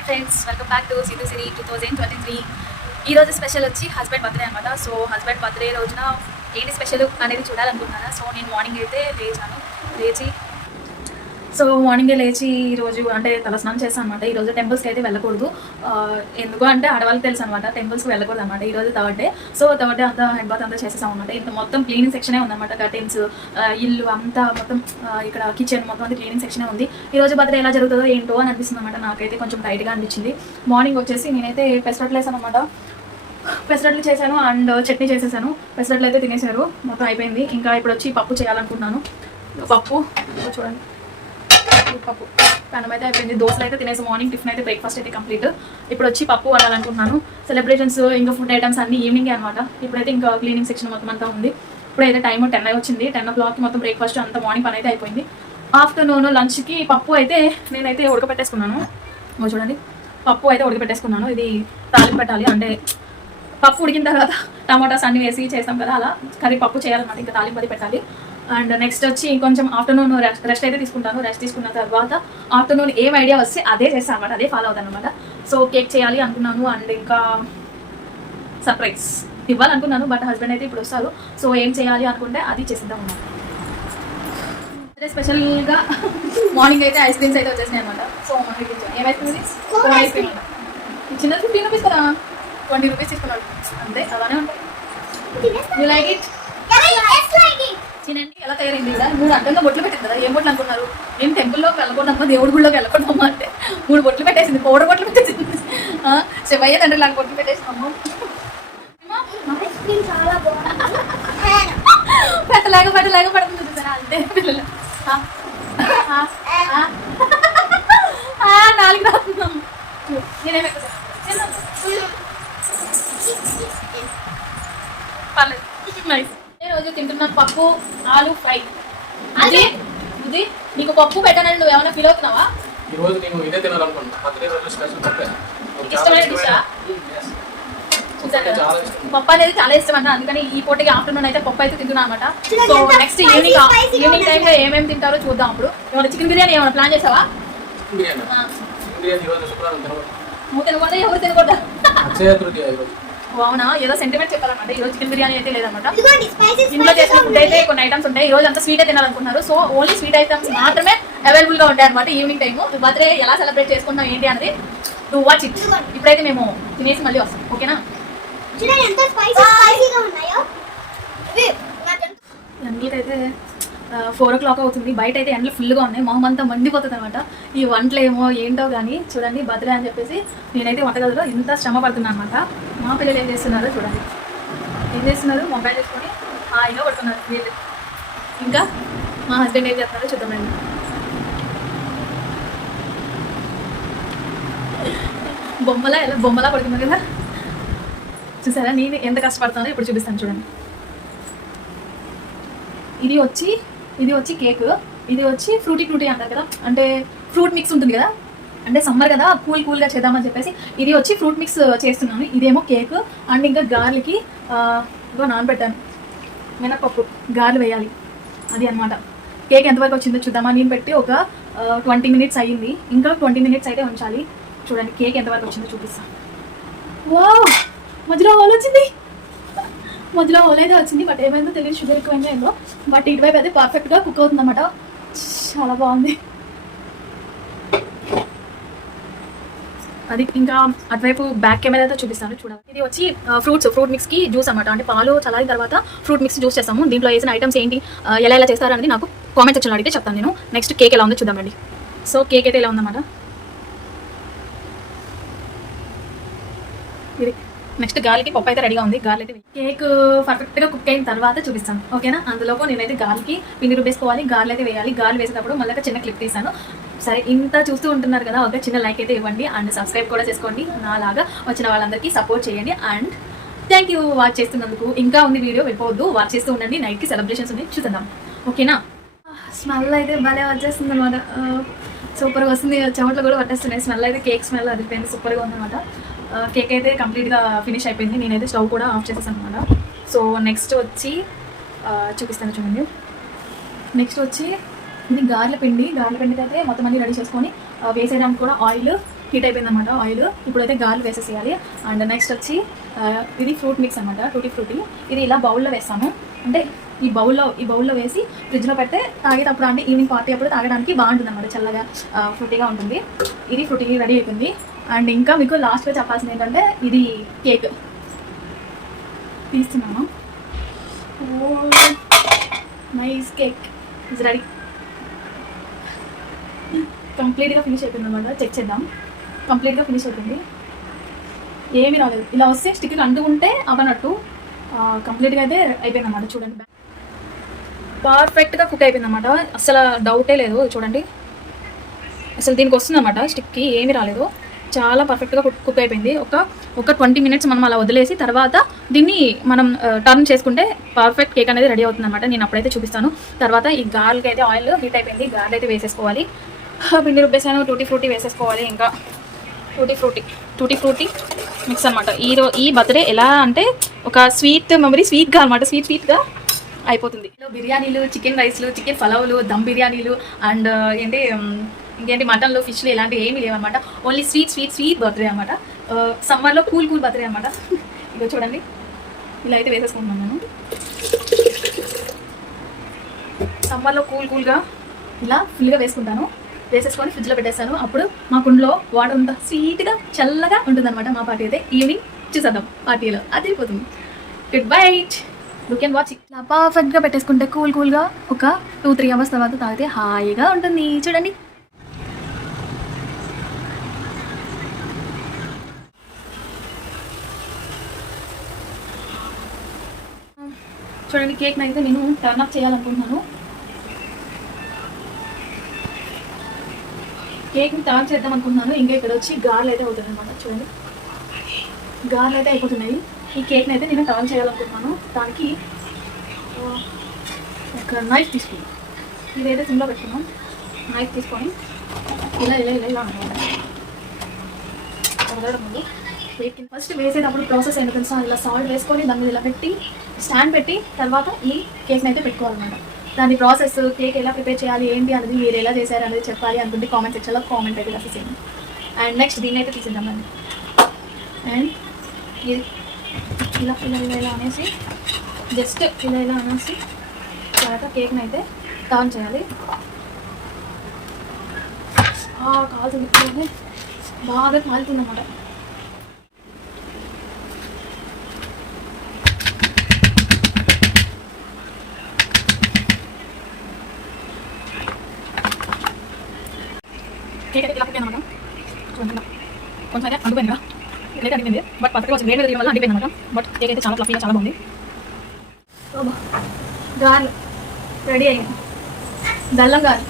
Hi friends welcome back to city Siri two thousand twenty three ఈ రోజు special వచ్చి husband birthday అనమాట so husband birthday రోజున ఏంటి స్పెషల్ అనేది చూడాలనుకుంటున్నాను? సో నేను మార్నింగ్ అయితే లేచాను. లేచి సో మార్నింగే లేచి ఈరోజు అంటే తలస్నానం చేస్తాను అనమాట ఈరోజు టెంపుల్స్కి అయితే వెళ్ళకూడదు. ఎందుకు అంటే ఆడవాళ్ళకి తెలుసు అనమాట టెంపుల్స్కి వెళ్ళకూడదు అనమాట ఈరోజు రోజు third day. So third day అంతా హెడ్ బాత్ అంతా చేసేసాం అనమాట ఇంత మొత్తం క్లీనింగ్ సెక్షనే ఉందన్నమాట. కర్టెన్స్ ఇల్లు అంతా మొత్తం ఇక్కడ కిచెన్ మొత్తం అంతా క్లీనింగ్ సెక్షనే ఉంది. ఈ రోజు బర్త్డే ఎలా జరుగుతుందో ఏంటో అని అనిపిస్తుంది అనమాట నాకైతే కొంచెం టైట్గా అనిపించింది. మార్నింగ్ వచ్చేసి నేనైతే పెసరట్లు వేసాను అనమాట పెసరట్లు చేశాను అండ్ చట్నీ చేసేసాను. పెసరట్లు అయితే తినేశారు. మొత్తం అయిపోయింది. ఇంకా ఇప్పుడు వచ్చి పప్పు చేయాలనుకుంటున్నాను. పప్పు చూడండి. పప్పు. పెనం అయితే అయిపోయింది. దోశలు అయితే తినేసి మార్నింగ్ టిఫిన్ అయితే బ్రేక్ఫాస్ట్ అయితే కంప్లీట్ ఇప్పుడు వచ్చి పప్పు వాడాలనుకుంటున్నాను. సెలబ్రేషన్స్ ఇంకా ఫుడ్ ఐటమ్స్ అన్ని ఈవినింగ్ అనమాట ఇప్పుడైతే ఇంకా క్లీనింగ్ సెక్షన్ మొత్తం అంతా ఉంది. ఇప్పుడైతే టైం టెన్ అయి వచ్చింది టెన్ ఓ క్లాక్కి మొత్తం బ్రేక్ఫాస్ట్ అంతా మార్నింగ్ పని అయితే అయిపోయింది. ఆఫ్టర్నూన్ లంచ్కి పప్పు అయితే నేనైతే ఉడకపెట్టేసుకున్నాను. చూడండి. పప్పు అయితే ఉడకపెట్టేసుకున్నాను. ఇది తాలింపు పెట్టాలి. అంటే పప్పు ఉడికిన తర్వాత టమాటాస్ అన్ని వేసి చేస్తాం కదా అలా. కర్రీ పప్పు చేయాలన్నమాట. ఇంకా తాలింపు అది పెట్టాలి. అండ్ నెక్స్ట్ వచ్చి కొంచెం ఆఫ్టర్నూన్ రెస్ట్ రెస్ట్ అయితే తీసుకుంటాను. రెస్ట్ తీసుకున్న తర్వాత ఆఫ్టర్నూన్ ఏం ఐడియా వస్తే అదే చేస్తాను అనమాట అదే ఫాలో అవుతాను అనమాట సో కేక్ చేయాలి అనుకున్నాను అండ్ ఇంకా సర్ప్రైజ్ ఇవ్వాలనుకున్నాను బట్ హస్బెండ్ అయితే ఇప్పుడు వస్తారు. సో ఏం చేయాలి అనుకుంటే అది చేసిద్దాం అన్నమాట. అదే స్పెషల్గా మార్నింగ్ అయితే ఐస్ క్రీమ్స్ అయితే వచ్చేసినాయి అనమాట సో మనకి ఏం ఐస్ క్రీమ్ ఐస్ చిన్నది ఫిఫ్టీన్ రూపీస్ కదా? ట్వంటీ రూపీస్ తీసుకున్నాడు. అంతే అలానే ఉంటాయి. యూ లైక్ ఇట్ తినండి. ఎలా తయారైంది? ఇలా మూడు అడ్డంగా బొట్లు పెట్టింది కదా ఏం బొట్లు అనుకున్నారు? నేను టెంపుల్లోకి వెళ్ళకూడదమ్మా దేవుడి గుడిలోకి వెళ్ళకూడదమ్మా అంటే మూడు బొట్లు పెట్టేసింది పౌడర్ బొట్లు పెట్టేసింది. శివయ్య తండ్రి లాగా బొట్లు పెట్టేసినాము. పెట్టలేక పెట్టలేక పడుతుంది చూసారా అంతే పిల్లలు. నాలుగు రాస్తున్నాం నేనేం. పర్లేదు. నైస్ రోజు తింటున్నాను పప్పు ఆలు ఫ్రై. అది. ఇది నీకు పప్పు పెట్టానని నువ్వు ఏమైనా ఫీల్ అవుతున్నావా? ఈ రోజు నేను ఇదే తినాలనుకుంటున్నా. బర్త్డే రోజు స్పెషల్ పప్పే. ఇష్టమైన డిషా? పప్పు అనేది చాలా ఇష్టం అంట అందుకని ఈ పూటకి ఆఫ్టర్నూన్ అయితే పప్పు అయితే తింటున్నాను అనమాట సో నెక్స్ట్ ఈవినింగ్ ఈవినింగ్ ఉన్నది. టైంలో ఏమేమి తింటారో చూద్దాం అప్పుడు. ఏమైనా చికెన్ బిర్యానీ ఏమైనా ప్లాన్ చేసావా? బిర్యానీ. నువ్వు తినకూడదా? ఎవరు తినకూడదా? అవునా? ఏదో సెంటిమెంట్ చెప్పారన్నమాట. ఈ రోజు చికెన్ బిర్యానీ అయితే లేదన్నమాట. ఇంట్లో చేసిన ఫుడ్ అయితే కొన్ని ఐటమ్స్ ఉంటాయి. ఈ రోజు అంతా స్వీట్ తినాలనుకుంటున్నారు. సో ఓన్లీ స్వీట్ ఐటమ్స్ మాత్రమే అవైలబుల్గా ఉంటాయి అనమాట ఈవినింగ్ టైం బర్త్డే ఎలా సెలబ్రేట్ చేసుకుంటాం ఏంటి అనేది టూ వాచ్ ఇట్ ఇప్పుడైతే మేము తినేసి మళ్ళీ వస్తాం. ఓకేనా? ఎంత స్పైసీ స్పైసీగా ఉన్నాయో. ఇవి నాకెంత ఎండలకైతే ఫోర్ ఓ క్లాక్ అవుతుంది. బయట అయితే ఎండలు ఫుల్గా ఉన్నాయి. మొహం అంతా మండిపోతుంది అనమాట ఈ వంటలు ఏమో ఏంటో కానీ చూడండి బర్త్డే అని చెప్పేసి నేనైతే వంటగదిలో ఇంత శ్రమ పడుతున్నాను అనమాట మా పిల్లలు ఏం చేస్తున్నారో చూడండి. ఏం చేస్తున్నారు? మొబైల్ తీసుకొని హాయిగా పడుతున్నారు వీళ్ళు. ఇంకా మా హస్బెండ్ ఏం చేస్తున్నారో చూద్దామండి బొమ్మలా ఎలా బొమ్మలా పడుతున్నారు కదా చూసారా? నేను ఎంత కష్టపడతానో ఇప్పుడు చూపిస్తాను చూడండి. ఇది వచ్చి ఇది వచ్చి కేక్. ఇది వచ్చి ఫ్రూటీ ఫ్రూటీ అంటారు కదా. అంటే ఫ్రూట్ మిక్స్ ఉంటుంది కదా. అంటే సమ్మర్ కదా కూల్ కూల్గా చేద్దామని చెప్పేసి ఇది వచ్చి ఫ్రూట్ మిక్స్ చేస్తున్నాను. ఇదేమో కేక్. అండ్ ఇంకా గార్లకి ఇగో నానబెట్టాను. మినపప్పు. గార్లు వేయాలి. అది అన్నమాట. కేక్ ఎంతవరకు వచ్చిందో చూద్దామా. నేను పెట్టి ఒక ట్వంటీ మినిట్స్ అయ్యింది. ఇంకా ట్వంటీ మినిట్స్ అయితే ఉంచాలి. చూడండి కేక్ ఎంతవరకు వచ్చిందో చూపిస్తాను వావ్! మధ్యలో వాళ్ళు వచ్చింది మధ్యలో హోల్ అయితే వచ్చింది బట్ ఏమైందో తెలియదు షుగర్ ఎక్కువైందో ఏందో. బట్ ఇటువైపు అయితే పర్ఫెక్ట్గా కుక్ అవుతుంది అనమాట చాలా బాగుంది. అది ఇంకా అటువైపు బ్యాక్ కెమెరా అయితే చూపిస్తాను చూడాలి ఇది వచ్చి ఫ్రూట్స్ ఫ్రూట్ మిక్స్కి జ్యూస్ అనమాట అంటే పాలు చల్లారిన తర్వాత ఫ్రూట్ మిక్స్ జ్యూస్ చేస్తాము. దీంట్లో వేసిన ఐటమ్స్ ఏంటి ఎలా ఎలా చేస్తారనేది నాకు కామెంట్ సెక్షన్లో అడిగితే చెప్తాను నేను. నెక్స్ట్ కేక్ ఎలా ఉందో చూద్దామండి సో కేక్ అయితే ఎలా ఉందన్నమాట ఇది నెక్స్ట్ గాలికి పప్పు అయితే రెడీగా ఉంది. గాలి అయితే కేక్ పర్ఫెక్ట్గా కుక్ అయిన తర్వాత చూపిస్తాను ఓకేనా? అందులోపు నేనైతే గాలికి పిండి రుబ్బేసుకోవాలి. గాలి అయితే వేయాలి. గాలి వేసేటప్పుడు మళ్ళీ చిన్న క్లిప్ తీసాను సరే ఇంత చూస్తూ ఉంటున్నారు కదా ఒక చిన్న లైక్ అయితే ఇవ్వండి. అండ్ సబ్స్క్రైబ్ కూడా చేసుకోండి. నాలాగా వచ్చిన వాళ్ళందరికీ సపోర్ట్ చేయండి. అండ్ థ్యాంక్ యూ వాచ్ చేస్తున్నందుకు. ఇంకా ఉంది వీడియో వెళ్ళిపోవద్దు. వాచ్ చేస్తూ ఉండండి. నైట్కి సెలబ్రేషన్స్ ఉన్నాయి. చూద్దాం ఓకేనా? స్మెల్ అయితే భలే వచ్చేస్తుంది అనమాట సూపర్గా వస్తుంది. చెమటలు కూడా పట్టేస్తున్నాయి. స్మెల్ అయితే కేక్ స్మెల్ అదిపోయింది సూపర్గా ఉందన్నమాట. కేక్ అయితే కంప్లీట్గా ఫినిష్ అయిపోయింది. నేనైతే స్టవ్ కూడా ఆఫ్ చేసేసాను అనమాట సో నెక్స్ట్ వచ్చి చూపిస్తాను చూడండి. నెక్స్ట్ వచ్చి ఇది గార్ల పిండి. గార్ల పిండికి అయితే మొత్తం అన్ని రెడీ చేసుకొని ఆ, వేసేయడానికి కూడా ఆయిల్ హీట్ అయిపోయింది అనమాట ఆయిల్ ఇప్పుడైతే గార్లు వేసేసేయాలి. అండ్ నెక్స్ట్ వచ్చి ఇది ఫ్రూట్ మిక్స్ అనమాట టూటీ ఫ్రూటీ ఇది ఇలా బౌల్లో వేస్తాను. అంటే ఈ బౌల్లో ఈ బౌల్లో వేసి ఫ్రిడ్జ్లో పెడితే తాగేటప్పుడు అంటే ఈవినింగ్ పార్టీ అప్పుడు తాగడానికి బాగుంటుంది అనమాట చల్లగా ఫ్రూటీగా ఉంటుంది. ఇది ఫ్రూటీ రెడీ అయిపోయింది. అండ్ ఇంకా మీకు లాస్ట్గా చెప్పాల్సింది ఏంటంటే ఇది కేక్. తీస్తున్నాను. నైస్ కేక్ ఇస్ రెడీ కంప్లీట్గా ఫినిష్ అయిపోయింది అనమాట చెక్ చేద్దాం. కంప్లీట్గా ఫినిష్ అయిపోయింది. ఏమీ రాలేదు. ఇలా వస్తే స్టిక్ అంటుకుంటే అవనట్టు కంప్లీట్గా అయితే అయిపోయింది అనమాట చూడండి. పర్ఫెక్ట్గా కుక్ అయిపోయింది అనమాట అసలు డౌటే లేదు. చూడండి. అసలు దీనికి వస్తుంది అనమాట స్టిక్కి ఏమీ రాలేదు. చాలా పర్ఫెక్ట్గా కుక్ అయిపోయింది. ఒక ఒక ట్వంటీ మినిట్స్ మనం అలా వదిలేసి తర్వాత దీన్ని మనం టర్న్ చేసుకుంటే పర్ఫెక్ట్ కేక్ అనేది రెడీ అవుతుంది అనమాట నేను అప్పుడైతే చూపిస్తాను. తర్వాత ఈ గార్ల్కి అయితే ఆయిల్ హీట్ అయిపోయింది. గార్లు అయితే వేసేసుకోవాలి. పిండి రుబ్బేసాను. టూటీ ఫ్రూటీ వేసేసుకోవాలి ఇంకా. Tutti frutti tutti frutti mix అనమాట ఈ రో ఈ బర్త్డే ఎలా అంటే ఒక స్వీట్ మెమరీ స్వీట్గా అనమాట స్వీట్ స్వీట్గా అయిపోతుంది. బిర్యానీలు చికెన్ రైస్లు చికెన్ పలావులు దమ్ బిర్యానీలు అండ్ ఏంటి ఇంకేంటి మటన్లో ఫిష్లు ఇలాంటివి ఏమి లేవన్నమాట. Only sweet sweet sweet birthday అనమాట సమ్మర్లో కూల్ కూల్ బర్త్డే అనమాట ఇదో చూడండి. ఇలా అయితే వేసేసుకుంటున్నాను నేను సమ్మర్లో కూల్ కూల్గా ఇలా ఫుల్గా వేసుకుంటాను. వేసేసుకొని ఫ్రిడ్జ్లో పెట్టేస్తాను. అప్పుడు మా కుండలో వాటర్ అంతా స్వీట్గా చల్లగా ఉంటుందన్నమాట మా పార్టీ అయితే. ఈవినింగ్ చూసేద్దాం పార్టీలో అదిరిపోతుంది good bite you can watch ఇలా పర్ఫెక్ట్గా పెట్టేసుకుంటే కూల్ కూల్గా ఒక టూ త్రీ అవర్స్ తర్వాత తాగితే హాయిగా ఉంటుంది. చూడండి. చూడండి కేక్ అయితే నేను టర్న్ అప్ చేయాలనుకుంటున్నాను. కేక్ని టర్న్ చేద్దాం అనుకుంటున్నాను. ఇంకా ఇక్కడ వచ్చి గార్లు అయితే అవుతుంది అనమాట చూడండి. గార్లు అయితే అయిపోతున్నాయి. ఈ కేక్ని అయితే నేను టర్న్ చేయాలనుకుంటున్నాను. దానికి ఒక నైఫ్ తీసుకున్నాను ఇదైతే సిమ్లో పెట్టుకున్నాం. నైఫ్ తీసుకొని ఇలా ఇలా ఇలా ఇలా అన్నమాట ముందు. ముందు ఫస్ట్ వేసేటప్పుడు ప్రాసెస్ ఏంటో తెలుసా? ఇలా సాల్ట్ వేసుకొని దాన్ని ఇలా పెట్టి స్టాండ్ పెట్టి తర్వాత ఈ కేక్ని అయితే పెట్టుకోవాలన్నమాట. దాని ప్రాసెస్ కేక్ ఎలా ప్రిపేర్ చేయాలి ఏంటి అనేది మీరు ఎలా చేశారు అనేది చెప్పాలి అనుకుంటే కామెంట్ సెక్షన్లో కామెంట్ అయితే రాసేసేయండి అండ్ నెక్స్ట్ దీన్ని అయితే తీసేద్దాం అండ్. ఇది ఇలా ఇలా ఇలా ఇలా అనేసి జస్ట్ ఇలా ఇలా అనేసి తర్వాత కేక్ని అయితే టర్న్ చేయాలి. ఆ, కాలుతుంది బాగా కాలుతుంది అన్నమాట కేక్ అయితే ఇలా పెట్టాను అనమాట చూడండి ఇలా. కొంచెం అయితే అంటుపోయింది కదా ఇదైతే అడిగింది బట్ పర్ఫెక్ట్గా వచ్చింది వేడి వల్ల అంటిపోయింది అనమాట. బట్ కేక్ అయితే చాలా ఫ్లఫీగా చాలా బాగుంది. గార్లు రెడీ అయింది బెల్లం గారు.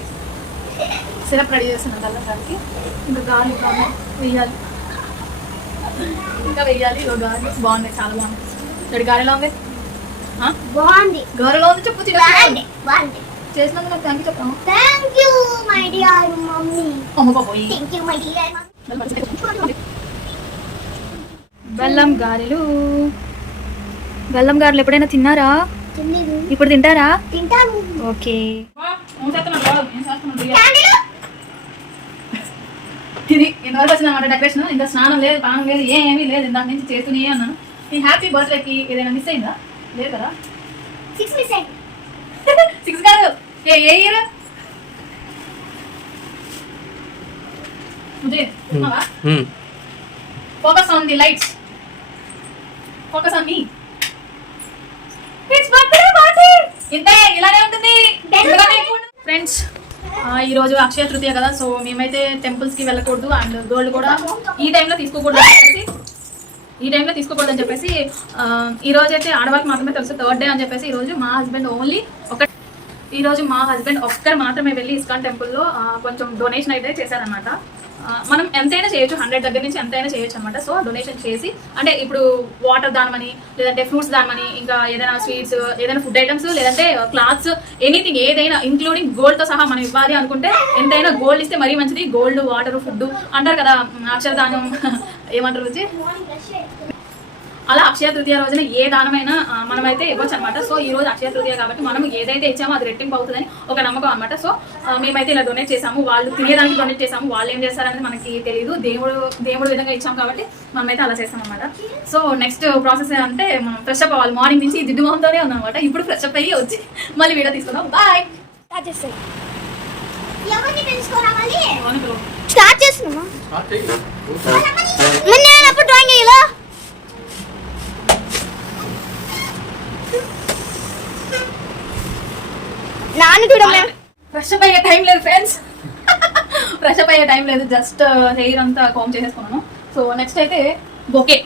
సిరప్ రెడీ చేస్తున్నాను బెల్లం గారికి. ఇంకా గార్లు గార్లు వేయాలి ఇంకా వేయాలి ఇగో గార్లు బాగున్నాయి చాలా బాగున్నాయి. ఇక్కడ గారె ఎలా ఉంది? బాగుంది. గారెలో ఉంది చెప్పు బాగుంది బాగుంది. చేసినందుకు నాకు థ్యాంక్ యూ చెప్తాను thank you my dear mummy అమ్మ బాబోయ్. Thank you my dear mummy బెల్లం గారెలు. బెల్లం గారెలు ఎప్పుడైనా తిన్నారా? ఇప్పుడు తింటారా? తింటాను. ఓకే. క్యాండిల్ ఇది ఇంతవరకు వచ్చిన మాట డెకరేషన్ ఇంకా స్నానం లేదు పానం లేదు ఏమీ లేదు దాని నుంచి చేస్తూనే అన్నాను ఈ హ్యాపీ బర్త్డేకి ఏదైనా మిస్ అయిందా? లేదు కదా? సిక్స్ మిస్ అయింది. సిక్స్ కాదు. ఏ ఏ year focus on the lights focus on me it's birthday party ఇంతే ఇలానే ఉంటుంది. ఫ్రెండ్స్ ఈ రోజు అక్షయ తృతీయ కదా సో మేమైతే టెంపుల్స్కి వెళ్ళకూడదు అండ్ గోల్డ్ కూడా ఈ టైంలో తీసుకోకూడదు అని చెప్పేసి ఈ టైంలో తీసుకోకూడదు అని చెప్పేసి ఈ రోజు అయితే ఆడవాళ్ళకి మాత్రమే తెలుసు థర్డ్ డే అని చెప్పేసి ఈ రోజు మా హస్బెండ్ ఓన్లీ ఒక ఈ రోజు మా హస్బెండ్ ఒక్కరు మాత్రమే వెళ్ళి ఇస్కాన్ టెంపుల్లో కొంచెం డొనేషన్ అయితే చేశారనమాట మనం ఎంతైనా చేయొచ్చు హండ్రెడ్ దగ్గర నుంచి ఎంతైనా చేయొచ్చు అనమాట సో డొనేషన్ చేసి అంటే ఇప్పుడు వాటర్ దానమని లేదంటే ఫ్రూట్స్ దానమని ఇంకా ఏదైనా స్వీట్స్ ఏదైనా ఫుడ్ ఐటమ్స్ లేదంటే క్లాత్స్ ఎనీథింగ్ ఏదైనా ఇంక్లూడింగ్ గోల్డ్తో సహా మనం ఇవ్వాలి అనుకుంటే ఎంతైనా గోల్డ్ ఇస్తే మరీ మంచిది. గోల్డ్ వాటర్ ఫుడ్ అంటారు కదా అక్షరదానం ఏమంటారు వచ్చి? అలా అక్షయ తృతీయ రోజున ఏ దానమైనా మనమైతే ఇవ్వచ్చు అనమాట సో ఈ రోజు అక్షయ తృతీయ కాబట్టి మనం ఏదైతే ఇచ్చామో అది రెట్టింపు అవుతుందని ఒక నమ్మకం అనమాట సో మేమైతే ఇలా డొనేట్ చేసాము వాళ్ళు తినేదానికి డొనేట్ చేసాము వాళ్ళు ఏం చేస్తారనేది మనకి తెలియదు. దేవుడు దేవుడు విధంగా ఇచ్చాం కాబట్టి మనమైతే అలా చేస్తాం అనమాట సో నెక్స్ట్ ప్రాసెస్ అంటే మనం ఫ్రెష్ అప్ అవ్వాలి. మార్నింగ్ నుంచి జిడ్డు మొహంతోనే ఉన్నాం అనమాట ఇప్పుడు ఫ్రెష్ అప్ అయ్యి వచ్చి మళ్ళీ వీడియో తీసుకుందాం. బాయ్ స్టార్ట్ చేస్తున్నామా స్టార్ట్ చెయ్యి మరి నేను అప్పుడు డ్రాయింగ్ వేయాలా నాన్న కూడా ఫ్రెష్ అప్ అయ్యే టైం లేదు ఫ్రెండ్స్ అయ్యే టైం లేదు జస్ట్ హెయిర్ uh, అంతా కామ్ చేసేసుకున్నాను. సో నెక్స్ట్ అయితే బొకే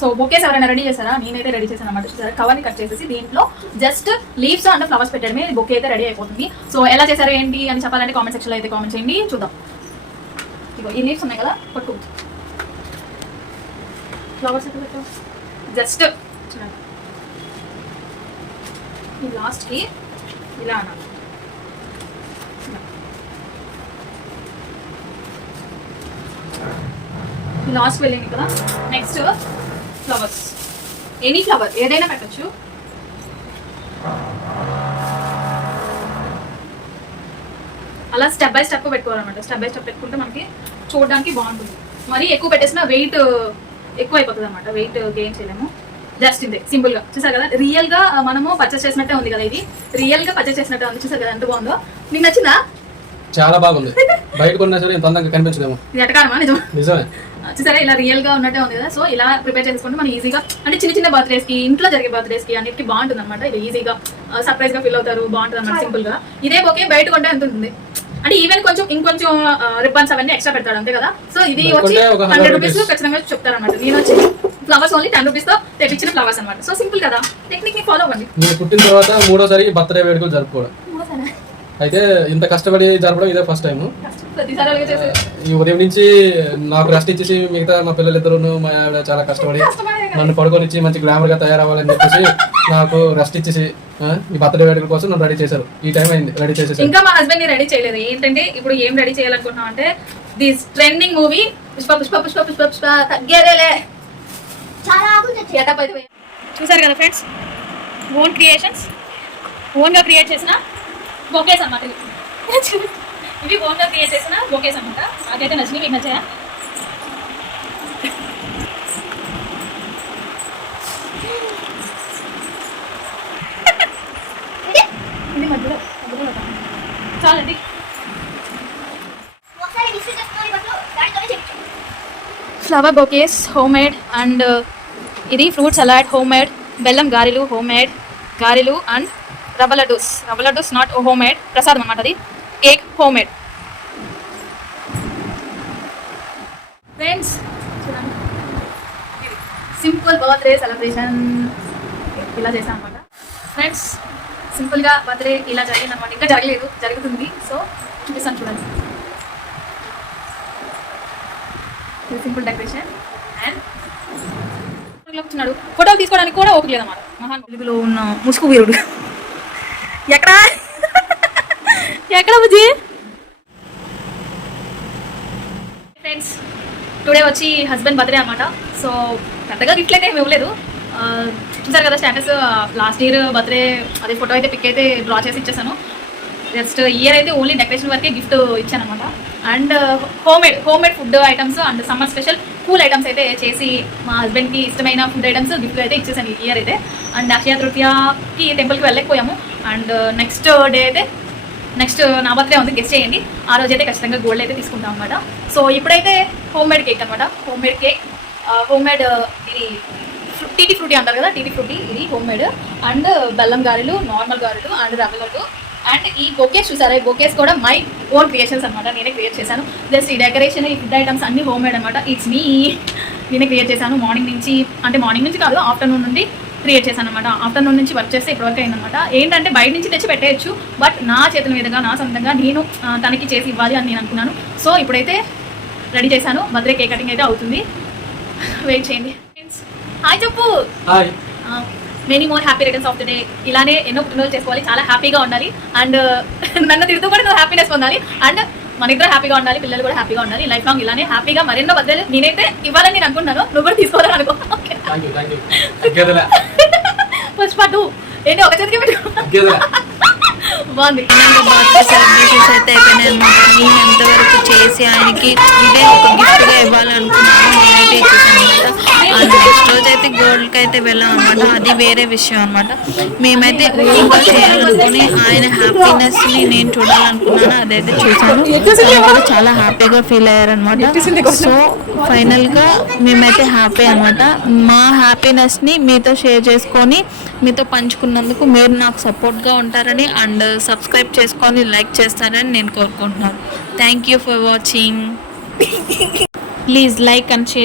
సో బొకేస్ ఎవరైనా రెడీ చేశారా? నేనైతే రెడీ చేశాను అనమాట చూసారా? కట్ చేసేసి దీంట్లో జస్ట్ లీవ్స్ అండ్ ఫ్లవర్స్ పెట్టడమే బొకే అయితే రెడీ అయిపోతుంది. సో ఎలా చేశారు ఏంటి అని చెప్పాలంటే కామెంట్ సెక్షన్లో అయితే కామెంట్ చేయండి. చూద్దాం. ఇగో ఈ లీవ్స్ ఉన్నాయి కదా పట్టు. ఫ్లవర్స్ ఎక్కడ పెట్టావు? జస్ట్ చూడండి. ఈ లాస్ట్కి ఇలా అన్నారు లాస్ట్ వెళ్ళింది కదా. నెక్స్ట్ ఫ్లవర్స్ ఎనీ ఫ్లవర్ ఏదైనా పెట్టచ్చు. అలా స్టెప్ బై స్టెప్ పెట్టుకోవాలన్నమాట. స్టెప్ బై స్టెప్ పెట్టుకుంటే మనకి చూడడానికి బాగుంటుంది. మరి ఎక్కువ పెట్టేసిన వెయిట్ ఎక్కువ అయిపోతుంది అనమాట వెయిట్ గెయిన్ చేయలేము. జస్ట్ ఇదే సింపుల్గా. చూసారు కదా? రియల్గా మనము పర్చేస్ చేసినట్టే ఉంది కదా ఇది. రియల్గా పర్చేస్ చేసినట్టే ఉంది. చూసారు కదా ఎంత బాగుందో? మీకు నచ్చిందా? చాలా బాగుంది. బయట కొన్నా సరే ఇంత అందంగా కనిపించదేమో. ఇది ఎటకారమా? నిజం నిజమే. చూసారా? ఇలా రియల్గా ఉన్నట్టే ఉంది కదా. సో ఇలా ప్రిపేర్ చేసుకుంటే మనం ఈజీగా అంటే చిన్న చిన్న బర్త్డేస్కి ఇంట్లో జరిగే బర్త్డేస్కి అన్నిటికీ బాగుంటుంది అనమాట ఇది ఈజీగా సర్ప్రైజ్గా ఫీల్ అవుతారు బాగుంటుంది అనమాట సింపుల్గా. ఇదే ఓకే బయట కొంటే ఎంత ఉంటుంది. అంటే ఈవెన్ కొంచెం ఇంకొంచెం రిబ్బన్స్ అవన్నీ ఎక్స్ట్రా పెడతాడు అంతే కదా? సో ఇది వచ్చి హండ్రెడ్ 100 రూపీస్ rupees. ఖచ్చితంగా చెప్తారు అనమాట నేను వచ్చి ఫ్లవర్స్ ఓన్లీ టెన్ రూపీస్తో తెప్పించిన ఫ్లవర్స్ అనమాట సో సింపుల్ కదా. టెక్నిక్ని ఫాలో అవ్వండి. పుట్టిన తర్వాత మూడోసారి బర్త్డే వేడుకలు జరుపుకోవడం. అయితే ఇంత కష్టపడి జరపడం ఇదే ఫస్ట్ టైం ఈ ఉదయం నుంచి నాకు రెస్ట్ ఇచ్చేసి మిగతా మా పిల్లలు ఇద్దరు మా ఆవిడ చాలా కష్టపడి నన్ను పడుకొని ఇచ్చి మంచి గ్లామర్గా తయారవ్వాలని చెప్పేసి నాకు రెస్ట్ ఇచ్చేసి ఈ బర్త్డే వేడుకల కోసం నన్ను రెడీ చేశారు. ఈ టైం అయింది రెడీ చేసేసారు. ఇంకా మా హస్బెండ్ని రెడీ చేయలేదు. ఏంటంటే ఇప్పుడు ఏం రెడీ చేయాలనుకుంటున్నాం అంటే this trending movie Pushpa Pushpa Pushpa Pushpa Pushpa తగ్గేదేలే. చాలా చూసారు కదా ఫ్రెండ్స్ ఓన్ క్రియేషన్స్ ఓన్గా క్రియేట్ చేసిన బొకేస్ అనమాట ఇవి ఇవి ఓన్ క్రియేట్ చేసిన బొకేస్ అనమాట నాకైతే నచ్చినాయి మీకు నచ్చాయా? ఇది మధ్యలో మధ్యలో చాలండి. Flower bouquets home made and ఇది ఫ్రూట్ సలాడ్ హోమ్ మేడ్ బెల్లం గారెలు హోమ్ మేడ్ గారెలు అండ్ రవ్వ లడ్డూస్ రవ్వ లడ్డూస్ నాట్ హోమ్ మేడ్ ప్రసాదం అనమాట అది. కేక్ హోమ్ మేడ్ ఫ్రెండ్స్ చూడండి సింపుల్ బర్త్డే సెలబ్రేషన్ ఇలా చేసాం అనమాట ఫ్రెండ్స్ సింపుల్గా బర్త్డే ఇలా జరిగింది అనమాట ఇంకా జరగలేదు. జరుగుతుంది. సో చూపిస్తాను చూడండి. సింపుల్ డెకరేషన్ అండ్ వచ్చినాడు ఫోటో తీసుకోవడానికి కూడా ఓపిక లేదన్నమాట. మహాన్ తెలుగులో ఉన్న ముసుగు వీరుడు. ఎక్కడా? ఎక్కడ బుజ్జి? ఫ్రెండ్స్ టుడే వచ్చి హస్బెండ్ బర్త్డే అనమాట సో పెద్దగా గిఫ్ట్ అయితే ఏమి ఇవ్వలేదు. చూసారు కదా స్టాటస్ లాస్ట్ ఇయర్ బర్త్డే అదే ఫోటో అయితే పిక్ అయితే డ్రా చేసి ఇచ్చేసాను. జస్ట్ ఇయర్ అయితే ఓన్లీ డెకరేషన్ వరకే గిఫ్ట్ ఇచ్చాను అనమాట and home made home made food items and summer special cool items అయితే చేసి మా హస్బెండ్కి ఇష్టమైన ఫుడ్ ఐటమ్స్ గిఫ్ట్ అయితే ఇచ్చేసాను ఈ ఇయర్ అయితే. అండ్ అక్షయ తృతీయకి టెంపుల్కి వెళ్ళకపోయాము and uh, next day uh, అయితే నెక్స్ట్ uh, నా బర్త్డే ఉంది గెస్ట్ చేయండి. ఆ రోజు అయితే ఖచ్చితంగా గోల్డ్ అయితే తీసుకుంటాం అనమాట సో ఇప్పుడైతే హోమ్ మేడ్ కేక్ అనమాట home made cake home made ఇది టీటీ ఫ్రూటీ అంటారు కదా టీటీ ఫ్రూటీ ఇది హోమ్ మేడ్ అండ్ బెల్లం గారెలు నార్మల్ గారెలు అండ్ రవ్వ లడ్డు అండ్ ఈ బొకేస్ చూసారా? ఈ బొకేస్ కూడా మై ఓన్ క్రియేషన్స్ అనమాట నేనే క్రియేట్ చేశాను. జస్ట్ ఈ డెకరేషన్ ఈ ఫుడ్ ఐటమ్స్ అన్ని హోమ్ మేడ్ అనమాట ఇట్స్ మీ నేనే క్రియేట్ చేశాను. మార్నింగ్ నుంచి అంటే మార్నింగ్ నుంచి కాదు ఆఫ్టర్నూన్ నుండి క్రియేట్ చేశాను అనమాట ఆఫ్టర్నూన్ నుంచి వర్క్ చేస్తే ఇప్పటివరకు అయిందనమాట ఏంటంటే బయట నుంచి తెచ్చి పెట్టేయచ్చు బట్ నా చేతుల మీదుగా నా సొంతంగా నేను తనకి చేసి ఇవ్వాలి అని నేను అనుకున్నాను. సో ఇప్పుడైతే రెడీ చేశాను. బర్త్డే కేక్ కటింగ్ అయితే అవుతుంది. వెయిట్ చేయండి. హాయ్ చెప్పు. Many more happy returns of the day ఇలానే ఎన్నో పుట్టినరోజు చేసుకోవాలి. చాలా హ్యాపీగా ఉండాలి. అండ్ నన్ను తిడుతూ కూడా నువ్వు హ్యాపీనెస్ పొందాలి. అండ్ మన ఇద్దరు హ్యాపీగా ఉండాలి పిల్లలు కూడా హ్యాపీగా ఉండాలి. లైఫ్ లాంగ్ ఇలానే హ్యాపీగా మరెన్నో బద్దలు నేనైతే ఇవ్వాలని నేను అనుకుంటున్నాను నువ్వు కూడా తీసుకోవాలని అనుకో. ఫస్ట్ పాటు ఏంటి ఒక చేతికి పెట్టుకో. తగ్గేదిలే బాగుంది. సెలబ్రేషన్స్ అయితే అయిపోయినాయి అనమాట నేను ఎంతవరకు చేసి ఆయనకి ఇదే ఒక గిఫ్ట్గా ఇవ్వాలనుకున్నాను నేనైతే ఇచ్చేసాను అనమాట అండ్ నెక్స్ట్ రోజు అయితే గోల్డ్కి అయితే వెళ్ళాం అనమాట అది వేరే విషయం అనమాట మేమైతే ఊరిగా చేయాలనుకుని ఆయన హ్యాపీనెస్ని నేను చూడాలనుకున్నాను. అదైతే చూసాను కూడా చాలా హ్యాపీగా ఫీల్ అయ్యారనమాట సో ఫైనల్గా మేమైతే హ్యాపీ అనమాట మా హ్యాపీనెస్ని మీతో షేర్ చేసుకొని మీతో పంచుకున్నందుకు మీరు నాకు సపోర్ట్గా ఉంటారని అండ్ సబ్స్క్రైబ్ చేసుకొని లైక్ చేస్తారని నేను కోరుకుంటున్నాను. Thank you for watching. Please like and share.